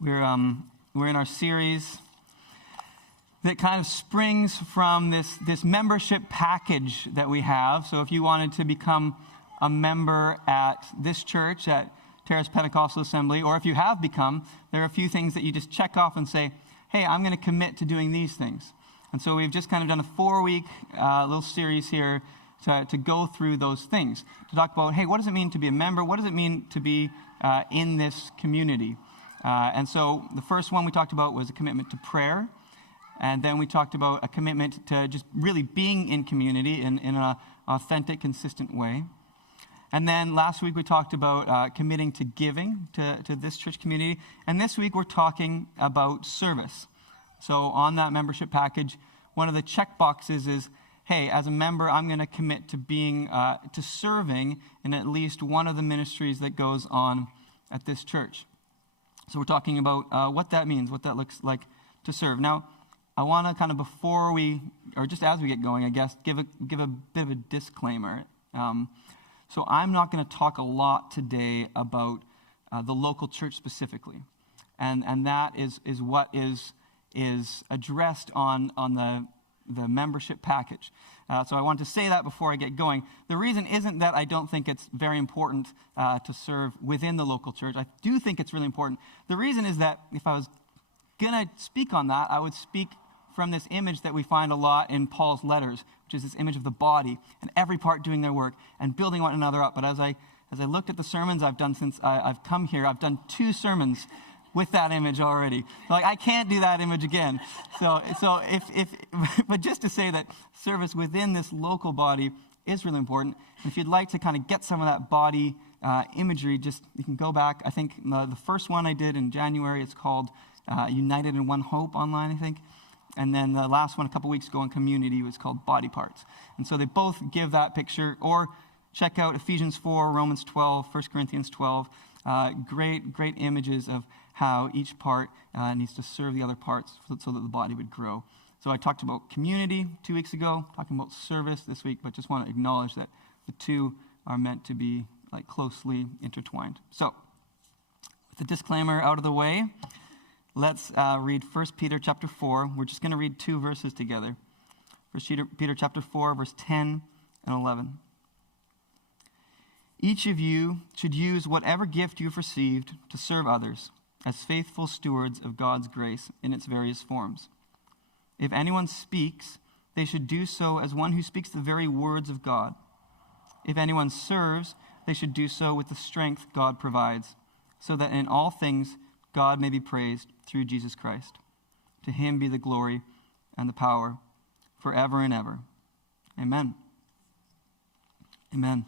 We're in our series that kind of springs from this membership package that we have. So if you wanted to become a member at this church, at Terrace Pentecostal Assembly, or if you have become, there are a few things that you just check off and say, hey, I'm going to commit to doing these things. And so we've just kind of done a 4-week little series here to go through those things, to talk about, hey, what does it mean to be a member? What does it mean to be in this community? And so the first one we talked about was a commitment to prayer. And then we talked about a commitment to just really being in community in an authentic, consistent way. And then last week we talked about committing to giving to this church community. And this week we're talking about service. So on that membership package, one of the check boxes is, hey, as a member, I'm going to commit to being, to serving in at least one of the ministries that goes on at this church. So we're talking about what that means, what that looks like to serve. Now, I want to kind of before we, or just as we get going, I guess, give a bit of a disclaimer. So I'm not going to talk a lot today about the local church specifically, and that is what is addressed on the membership package. So I want to say that before I get going. The reason isn't that I don't think it's very important to serve within the local church. I do think it's really important. The reason is that if I was going to speak on that, I would speak from this image that we find a lot in Paul's letters, which is this image of the body and every part doing their work and building one another up. But as I looked at the sermons I've done since I've come here, I've done 2 sermons with that image already. Like, I can't do that image again. So but just to say that service within this local body is really important. If you'd like to kind of get some of that body imagery, you can go back. I think the first one I did in January, it's called United in One Hope online, I think. And then the last one a couple weeks ago in Community was called Body Parts. And so they both give that picture. Or check out Ephesians 4, Romans 12, 1 Corinthians 12. Great images of how each part needs to serve the other parts so that the body would grow. So I talked about community 2 weeks ago, talking about service this week, but just want to acknowledge that the two are meant to be like closely intertwined. So with the disclaimer out of the way, let's read 1 Peter chapter 4. We're just going to read 2 verses together. 1 Peter chapter 4, verse 10 and 11. Each of you should use whatever gift you've received to serve others as faithful stewards of God's grace in its various forms. If anyone speaks, they should do so as one who speaks the very words of God. If anyone serves, they should do so with the strength God provides, so that in all things God may be praised through Jesus Christ. To him be the glory and the power forever and ever. Amen. Amen.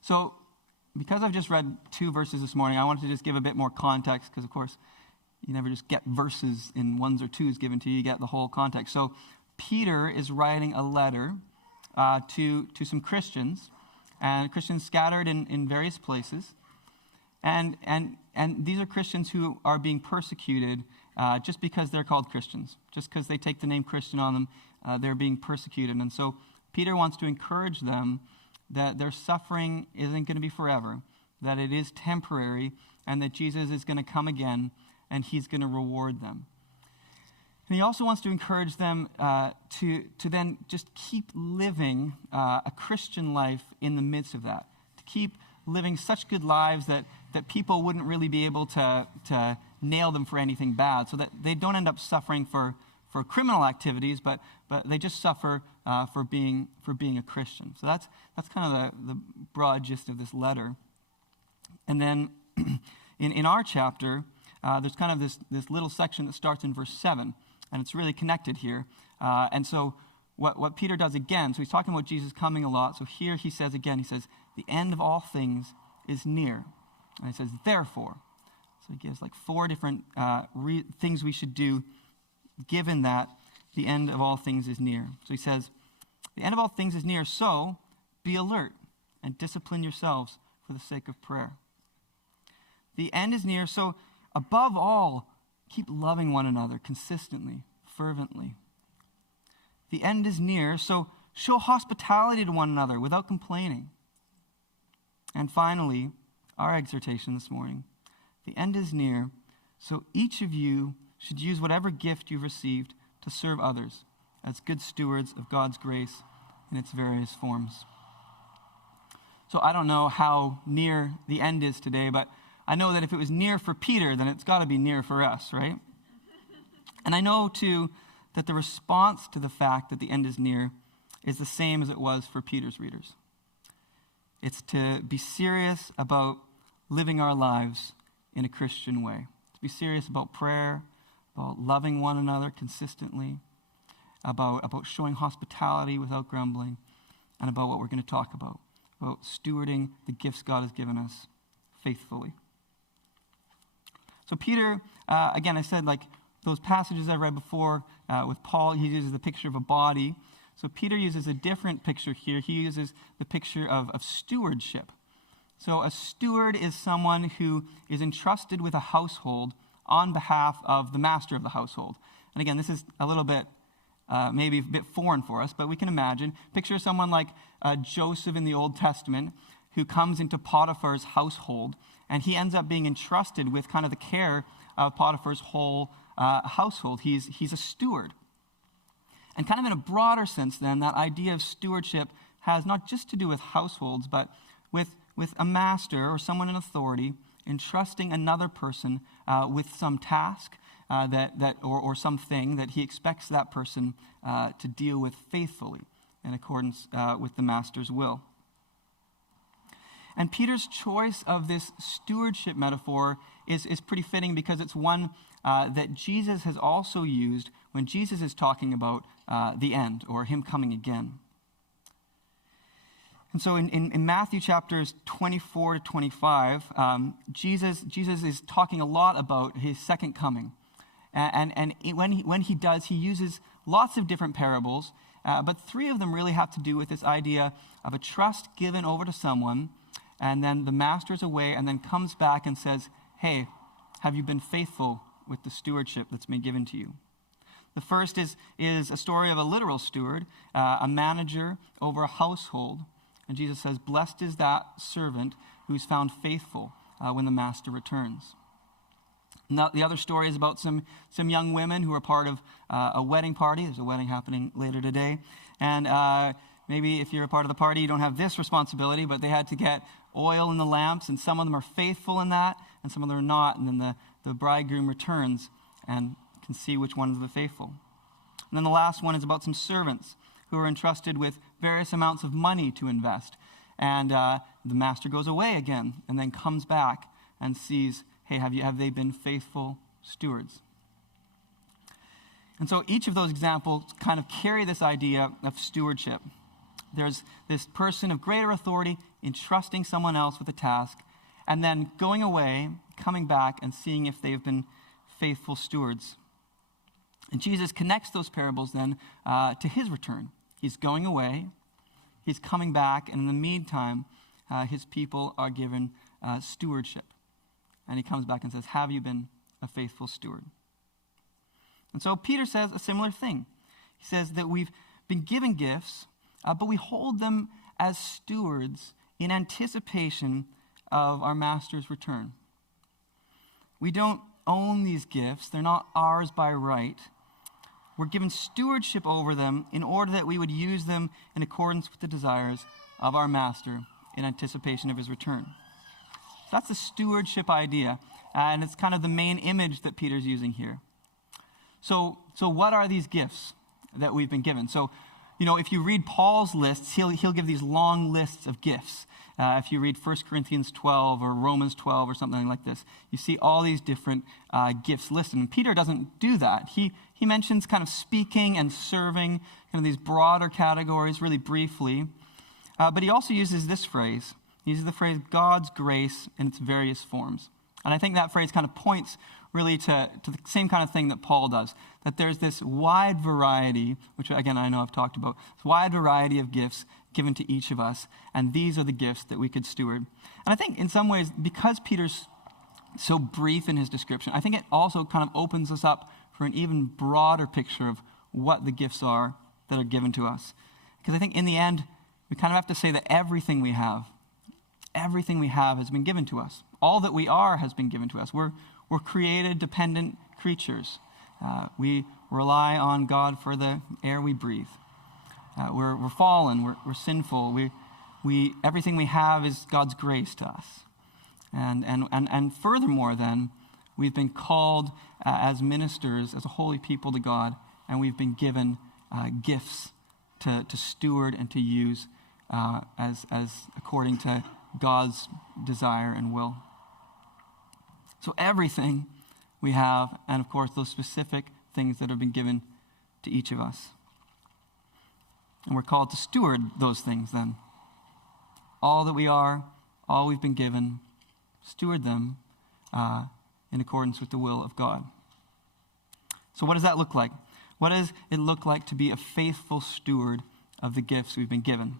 So, because I've just read 2 verses this morning, I wanted to just give a bit more context, because, of course, you never just get verses in 1s or 2s given to you. You get the whole context. So, Peter is writing a letter to some Christians, and Christians scattered in various places. And these are Christians who are being persecuted just because they're called Christians. Just because they take the name Christian on them, they're being persecuted. And so Peter wants to encourage them that their suffering isn't going to be forever, that it is temporary, and that Jesus is going to come again, and he's going to reward them. And he also wants to encourage them to then just keep living a Christian life in the midst of that, to keep living such good lives that people wouldn't really be able to nail them for anything bad, so that they don't end up suffering for criminal activities, but they just suffer for being a Christian. So that's kind of the broad gist of this letter. And then in our chapter, there's kind of this little section that starts in verse 7, and it's really connected here. And so what Peter does again, so he's talking about Jesus coming a lot. So here he says, the end of all things is near. And he says, therefore. So he gives like 4 different things we should do, given that the end of all things is near. So he says, the end of all things is near, so be alert and discipline yourselves for the sake of prayer. The end is near, so above all, keep loving one another consistently, fervently. The end is near, so show hospitality to one another without complaining. And finally, our exhortation this morning. The end is near, So each of you should use whatever gift you've received to serve others as good stewards of God's grace in its various forms. So I don't know how near the end is today, but I know that if it was near for Peter, then it's got to be near for us, right? And I know, too, that the response to the fact that the end is near is the same as it was for Peter's readers. It's to be serious about living our lives in a Christian way. To be serious about prayer, about loving one another consistently, about showing hospitality without grumbling, and about what we're going to talk about stewarding the gifts God has given us faithfully. So Peter, again, I said, like those passages I read before with Paul, he uses the picture of a body. So Peter uses a different picture here. He uses the picture of stewardship. So a steward is someone who is entrusted with a household on behalf of the master of the household. And again, this is a little bit, maybe a bit foreign for us, but we can imagine. Picture someone like Joseph in the Old Testament who comes into Potiphar's household, and he ends up being entrusted with kind of the care of Potiphar's whole household. He's a steward. And kind of in a broader sense then, that idea of stewardship has not just to do with households, but with a master or someone in authority entrusting another person with some task or something that he expects that person to deal with faithfully in accordance with the master's will. And Peter's choice of this stewardship metaphor is pretty fitting because it's one that Jesus has also used when Jesus is talking about the end or him coming again. And so in Matthew chapters 24 to 25, Jesus is talking a lot about his second coming. And when he does, he uses lots of different parables, but three of them really have to do with this idea of a trust given over to someone, and then the master's away and then comes back and says, hey, have you been faithful with the stewardship that's been given to you? The first is a story of a literal steward, a manager over a household. And Jesus says, blessed is that servant who's found faithful when the master returns. Now, the other story is about some young women who are part of a wedding party. There's a wedding happening later today. And maybe if you're a part of the party, you don't have this responsibility, but they had to get oil in the lamps, and some of them are faithful in that, and some of them are not. And then the bridegroom returns and can see which ones are the faithful. And then the last one is about some servants who are entrusted with various amounts of money to invest. And the master goes away again and then comes back and sees, hey, have they been faithful stewards? And so each of those examples kind of carry this idea of stewardship. There's this person of greater authority entrusting someone else with a task, and then going away, coming back, and seeing if they've been faithful stewards. And Jesus connects those parables then to his return. He's going away, he's coming back, and in the meantime, his people are given stewardship. And he comes back and says, have you been a faithful steward? And so Peter says a similar thing. He says that we've been given gifts, but we hold them as stewards in anticipation of our master's return. We don't own these gifts. They're not ours by right. We're given stewardship over them in order that we would use them in accordance with the desires of our master in anticipation of his return. That's the stewardship idea, and it's kind of the main image that Peter's using here. So what are these gifts that we've been given? So, if you read Paul's lists, he'll give these long lists of gifts. If you read 1 Corinthians 12 or Romans 12 or something like this, you see all these different gifts listed. And Peter doesn't do that. He mentions kind of speaking and serving, kind of these broader categories really briefly. But he also uses this phrase. He uses the phrase God's grace in its various forms. And I think that phrase kind of points really to the same kind of thing that Paul does, that there's this wide variety, which again I know I've talked about, this wide variety of gifts given to each of us, and these are the gifts that we could steward. And I think in some ways, because Peter's so brief in his description, I think it also kind of opens us up for an even broader picture of what the gifts are that are given to us. Because I think in the end, we kind of have to say that everything we have has been given to us. All that we are has been given to us. We're we're created dependent creatures. We rely on God for the air we breathe. We're fallen, we're sinful. Everything we have is God's grace to us. And furthermore then, we've been called as ministers, as a holy people to God, and we've been given gifts to steward and to use as according to God's desire and will. So everything we have, and of course those specific things that have been given to each of us. And we're called to steward those things then. All that we are, all we've been given, steward them in accordance with the will of God. So what does that look like? What does it look like to be a faithful steward of the gifts we've been given?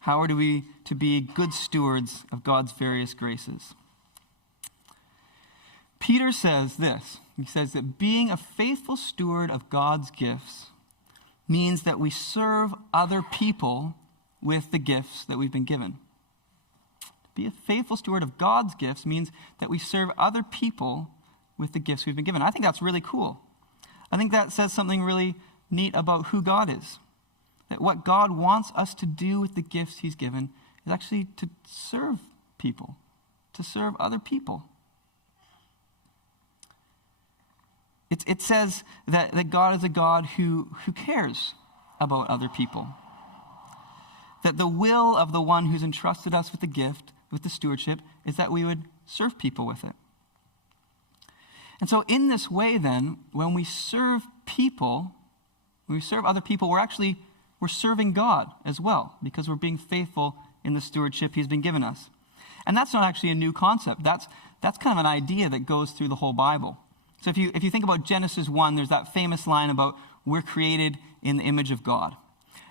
How are we to be good stewards of God's various graces? Peter says this. He says that being a faithful steward of God's gifts means that we serve other people with the gifts that we've been given. To be a faithful steward of God's gifts means that we serve other people with the gifts we've been given. I think that's really cool. I think that says something really neat about who God is. That what God wants us to do with the gifts he's given is actually to serve people, to serve other people. It says that God is a God who cares about other people. That the will of the one who's entrusted us with the gift, with the stewardship, is that we would serve people with it. And so in this way then, when we serve people, when we serve other people, we're serving God as well, because we're being faithful in the stewardship he's been given us. And that's not actually a new concept. That's kind of an idea that goes through the whole Bible. So if you think about Genesis 1, there's that famous line about we're created in the image of God.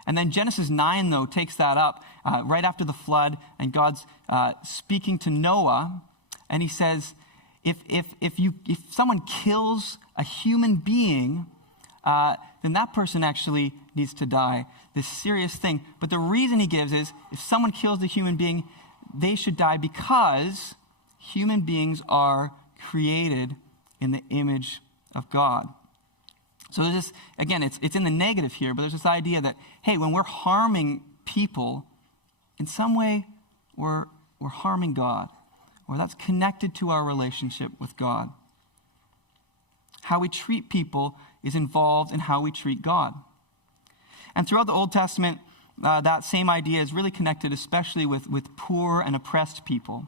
And then Genesis 9, though, takes that up right after the flood, and God's speaking to Noah, and he says, if someone kills a human being, then that person actually needs to die. This serious thing. But the reason he gives is, if someone kills a human being, they should die because human beings are created in the image of God. So there's this, again, it's in the negative here, but there's this idea that, hey, when we're harming people, in some way, we're harming God, or that's connected to our relationship with God. How we treat people is involved in how we treat God. And throughout the Old Testament, that same idea is really connected, especially with poor and oppressed people.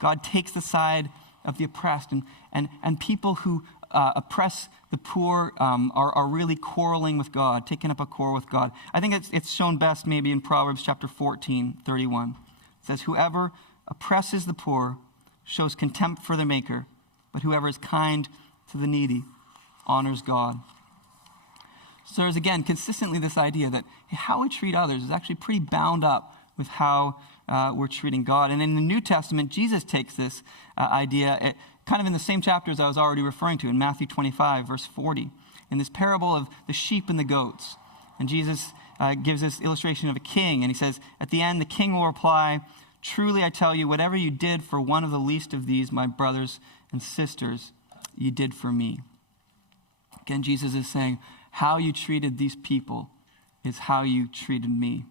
God takes the side of the oppressed, and people who oppress the poor are really quarreling with God, taking up a quarrel with God. I think it's shown best maybe in Proverbs chapter 14:31. It says, whoever oppresses the poor shows contempt for their maker, but whoever is kind to the needy honors God. So there's, again, consistently this idea that how we treat others is actually pretty bound up with how we're treating God. And in the New Testament, Jesus takes this idea kind of in the same chapters I was already referring to, in Matthew 25, verse 40, in this parable of the sheep and the goats. And Jesus gives this illustration of a king, and he says, at the end, the king will reply, truly I tell you, whatever you did for one of the least of these, my brothers and sisters, you did for me. Again, Jesus is saying, how you treated these people is how you treated me.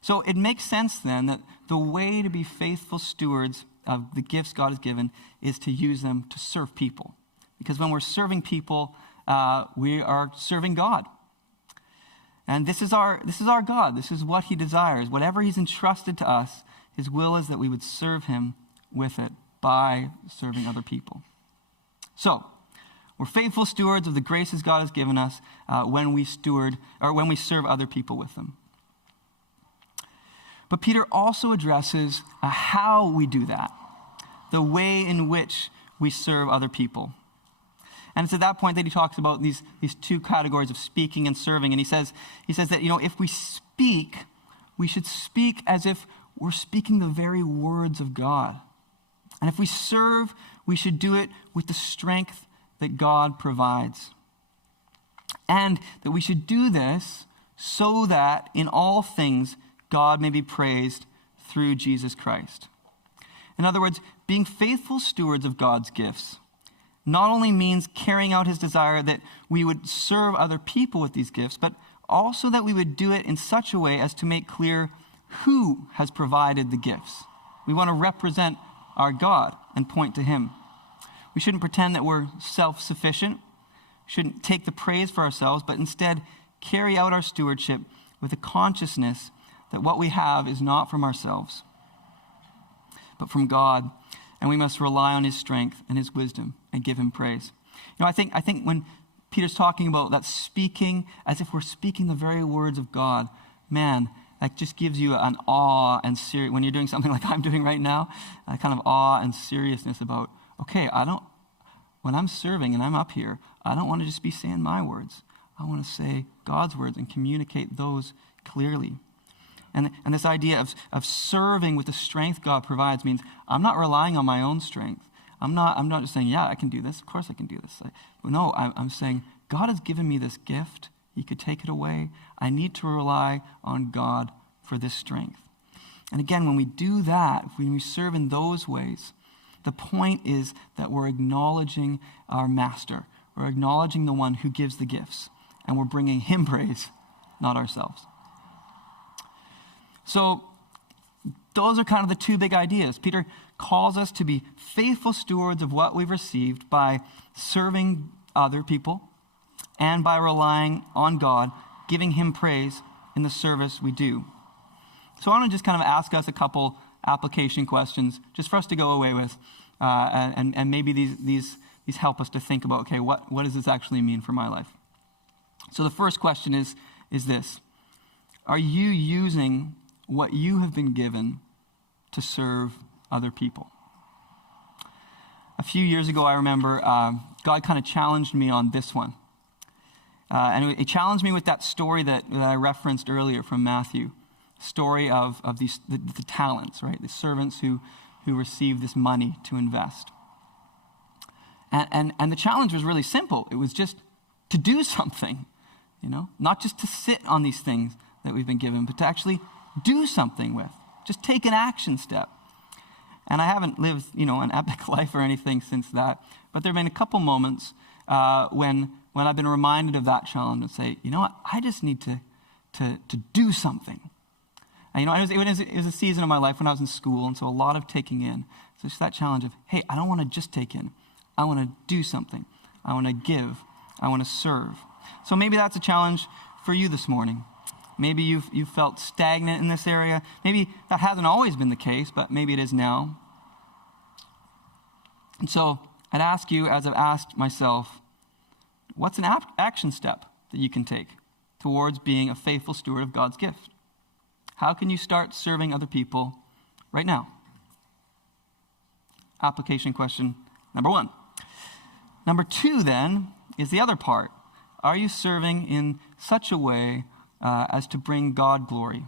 So it makes sense then that the way to be faithful stewards of the gifts God has given is to use them to serve people. Because when we're serving people, we are serving God. And this is our God. This is what he desires. Whatever he's entrusted to us, his will is that we would serve him with it by serving other people. So, we're faithful stewards of the graces God has given us when we serve other people with them. But Peter also addresses how we do that, the way in which we serve other people. And it's at that point that he talks about these two categories of speaking and serving. And he says that, if we speak, we should speak as if we're speaking the very words of God. And if we serve, we should do it with the strength that God provides. And that we should do this so that in all things God may be praised through Jesus Christ. In other words, being faithful stewards of God's gifts not only means carrying out his desire that we would serve other people with these gifts, but also that we would do it in such a way as to make clear who has provided the gifts. We want to represent our God and point to him. We shouldn't pretend that we're self-sufficient, shouldn't take the praise for ourselves, but instead carry out our stewardship with a consciousness that what we have is not from ourselves, but from God, and we must rely on his strength and his wisdom and give him praise. I think when Peter's talking about that speaking as if we're speaking the very words of God, man, that just gives you an awe and when you're doing something like I'm doing right now, a kind of awe and seriousness about, okay, when I'm serving and I'm up here, I don't want to just be saying my words. I want to say God's words and communicate those clearly. And this idea of serving with the strength God provides means I'm not relying on my own strength. I'm not just saying, yeah, I can do this. Of course I can do this. No, I'm saying God has given me this gift. He could take it away. I need to rely on God for this strength. And again, when we do that, when we serve in those ways, the point is that we're acknowledging our master. We're acknowledging the one who gives the gifts. And we're bringing him praise, not ourselves. So those are kind of the two big ideas. Peter calls us to be faithful stewards of what we've received by serving other people and by relying on God, giving him praise in the service we do. So I want to just kind of ask us a couple application questions just for us to go away with, and maybe these help us to think about, okay, what does this actually mean for my life? So the first question is this: are you using what you have been given to serve other people? A few years ago, I remember God kind of challenged me on this one. And it challenged me with that story that I referenced earlier from Matthew, story of the talents, right? The servants who received this money to invest. And the challenge was really simple. It was just to do something, not just to sit on these things that we've been given, but to actually do something with. Just take an action step. And I haven't lived, an epic life or anything since that, but there have been a couple moments when I've been reminded of that challenge and say, you know what, I just need to do something. And, it was a season of my life when I was in school, and so a lot of taking in. So it's that challenge of, hey, I don't want to just take in. I want to do something. I want to give. I want to serve. So maybe that's a challenge for you this morning. Maybe you've felt stagnant in this area. Maybe that hasn't always been the case, but maybe it is now. And so I'd ask you, as I've asked myself, what's an action step that you can take towards being a faithful steward of God's gift? How can you start serving other people right now? Application question number 1. Number 2, then, is the other part. Are you serving in such a way as to bring God glory?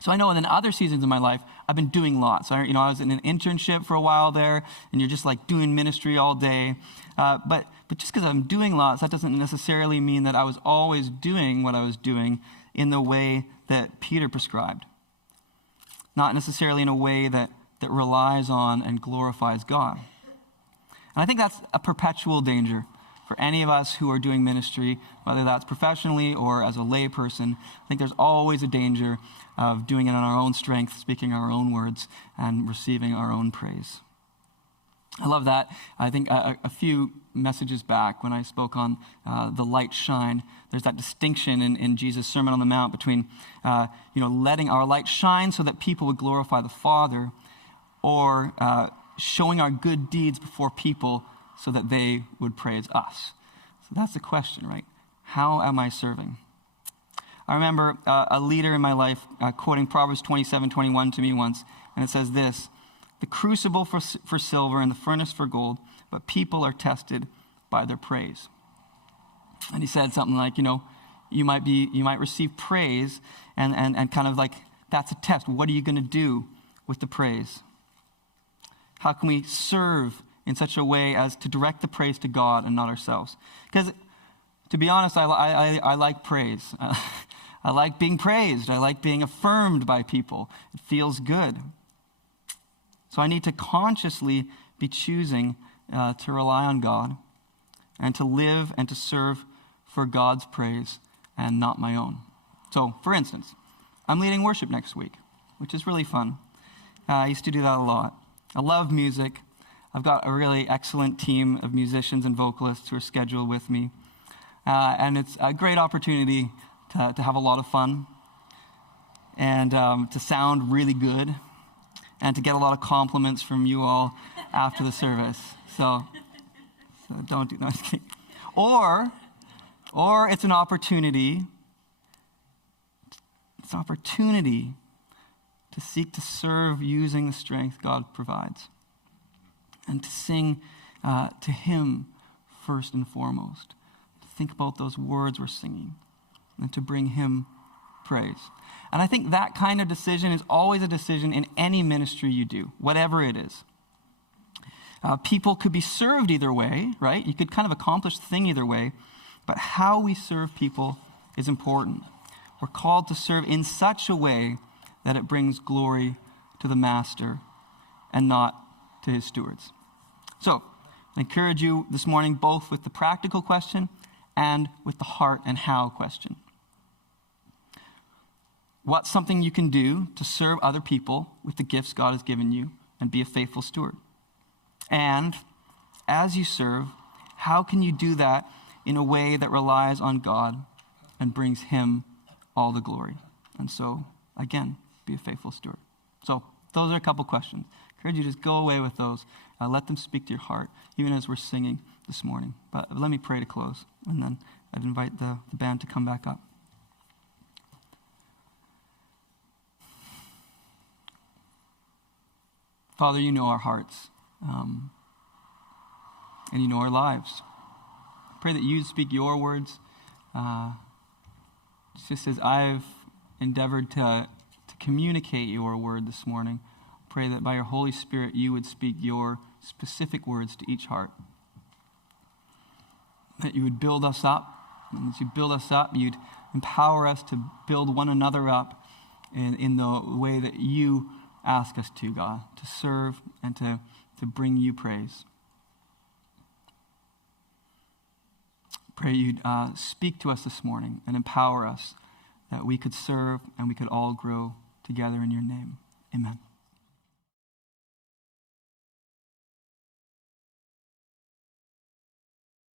So I know in other seasons of my life, I've been doing lots. I was in an internship for a while there, and you're just like doing ministry all day. But just because I'm doing lots, that doesn't necessarily mean that I was always doing what I was doing in the way that Peter prescribed. Not necessarily in a way that relies on and glorifies God. And I think that's a perpetual danger for any of us who are doing ministry, whether that's professionally or as a lay person. I think there's always a danger of doing it on our own strength, speaking our own words, and receiving our own praise. I love that. I think a few messages back when I spoke on the light shine, there's that distinction in Jesus' Sermon on the Mount between letting our light shine so that people would glorify the Father, or showing our good deeds before people so that they would praise us. So that's the question, right? How am I serving? I remember a leader in my life quoting Proverbs 27:21 to me once, and it says this: "The crucible for silver and the furnace for gold, but people are tested by their praise." And he said something like, you might receive praise and kind of like, that's a test. What are you going to do with the praise? How can we serve in such a way as to direct the praise to God and not ourselves? Because, to be honest, I like praise. I like being praised. I like being affirmed by people. It feels good. So I need to consciously be choosing to rely on God and to live and to serve for God's praise and not my own. So, for instance, I'm leading worship next week, which is really fun. I used to do that a lot. I love music. I've got a really excellent team of musicians and vocalists who are scheduled with me. And it's a great opportunity to have a lot of fun and to sound really good and to get a lot of compliments from you all after the service. So don't do that. Or it's an opportunity. It's an opportunity to seek to serve using the strength God provides and to sing to Him first and foremost. To think about those words we're singing and to bring Him praise. And I think that kind of decision is always a decision in any ministry you do, whatever it is. People could be served either way, right? You could kind of accomplish the thing either way, but how we serve people is important. We're called to serve in such a way that it brings glory to the master and not to his stewards. So, I encourage you this morning both with the practical question and with the heart and how question. What's something you can do to serve other people with the gifts God has given you and be a faithful steward? And as you serve, how can you do that in a way that relies on God and brings Him all the glory? And so, again, be a faithful steward. So, those are a couple questions. I encourage you to just go away with those. Let them speak to your heart, even as we're singing this morning. But let me pray to close, and then I'd invite the band to come back up. Father, you know our hearts, and you know our lives. Pray that you speak your words, just as I've endeavored to communicate your word this morning. Pray that by your Holy Spirit you would speak your specific words to each heart. That you would build us up, and as you build us up, you'd empower us to build one another up in the way that you ask us to, God, to serve and to bring you praise. Pray you'd speak to us this morning and empower us that we could serve and we could all grow together in your name. Amen.